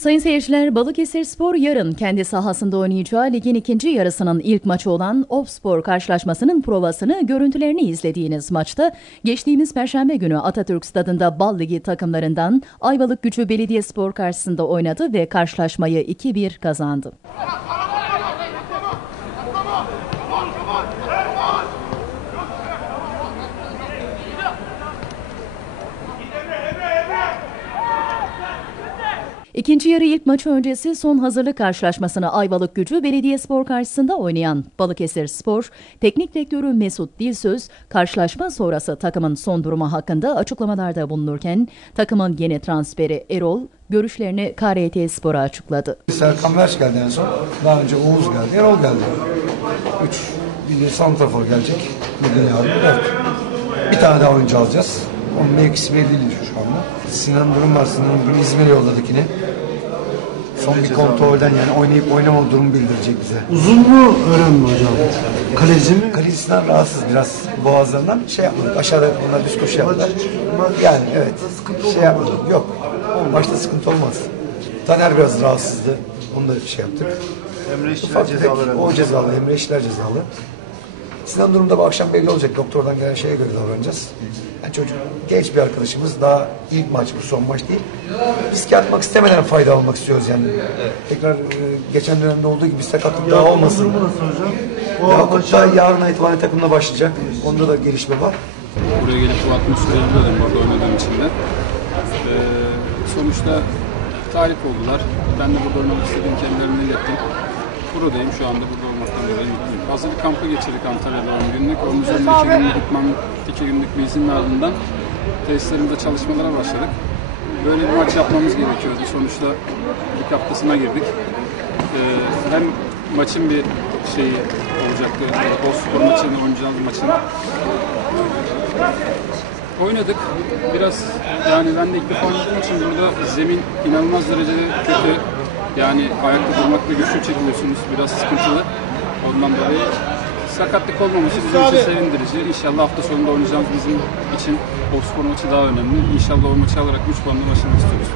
Sayın seyirciler, Balıkesir Spor yarın kendi sahasında oynayacağı ligin ikinci yarısının ilk maçı olan Spor karşılaşmasının provasını, görüntülerini izlediğiniz maçta geçtiğimiz Perşembe günü Atatürk Stadında Bal Ligi takımlarından Ayvalık Gücü Belediyespor karşısında oynadı ve karşılaşmayı 2-1 kazandı. İkinci yarı ilk maçı öncesi son hazırlık karşılaşmasını Ayvalık Gücü Belediyespor karşısında oynayan Balıkesir Spor, Teknik Direktörü Mesut Dilsöz, karşılaşma sonrası takımın son durumu hakkında açıklamalarda bulunurken, takımın yeni transferi Erol, görüşlerini KRT Spor'a açıkladı. Serkan Verç geldi en son. Daha önce Oğuz geldi, Erol geldi. Üç, bir Santrafor gelecek. Bugün yarın dört. Bir tane daha oyuncu alacağız. Onun mevkisi belli değil şu anda. Sinan Durum var. Sinan bugün İzmir'e yolladık yine. Son bir kontrolden yani oynayıp oynamama durumu bildirecek bize. Uzun mu önemli hocam? Kaleci mi? Kaleci Sinan rahatsız biraz boğazlarından şey yapmadık. Aşağıda onlar düz koşu yaptılar. Yani evet. Şey yapmadık. Yok. Başta sıkıntı olmaz. Taner biraz rahatsızdı. Onu da şey yaptık. Emre İşçiler Ufak tefek, cezaları. O cezalı, Emre İşler cezalı. Sinan durumda bu akşam belli olacak. Doktordan gelen şeye göre davranacağız. Yani çocuk genç bir arkadaşımız. Daha ilk maç bu son maç değil. Riske atmak istemeden fayda almak istiyoruz yani. Tekrar e, geçen dönemde olduğu gibi sakatlık daha olmasın. Durumu nasıl hocam? O Yakup da yarın itibaren takımla başlayacak. Onda da gelişme var. Buraya gelip bu atmosferi biliyordum burada oynadığım için de. Ee, sonuçta talip oldular. Ben de burada oynamak istediğim kendilerine ilettim. Buradayım şu anda burada olmaktan dolayı mutluyum. Hazırlık kampı geçirdik Antalya'da 10 günlük. Onun üzerine 2 günlük idman, 2 günlük bir izin ardından tesislerimizde çalışmalara başladık. Böyle bir maç yapmamız gerekiyordu. Sonuçta lig haftasına girdik. Ee, hem maçın bir şeyi olacaktı. O spor maçını, oynayacağımız maçın oynadık. Biraz yani ben de ilk defa oynadığım için burada zemin inanılmaz derecede kötü. Yani ayakta durmakta güçlük çekiliyorsunuz. Biraz sıkıntılı. Ondan dolayı sakatlık olmaması bizim için sevindirici. İnşallah hafta sonunda oynayacağımız bizim için o spor maçı daha önemli. İnşallah o maçı alarak 3 puanla başlamak istiyoruz.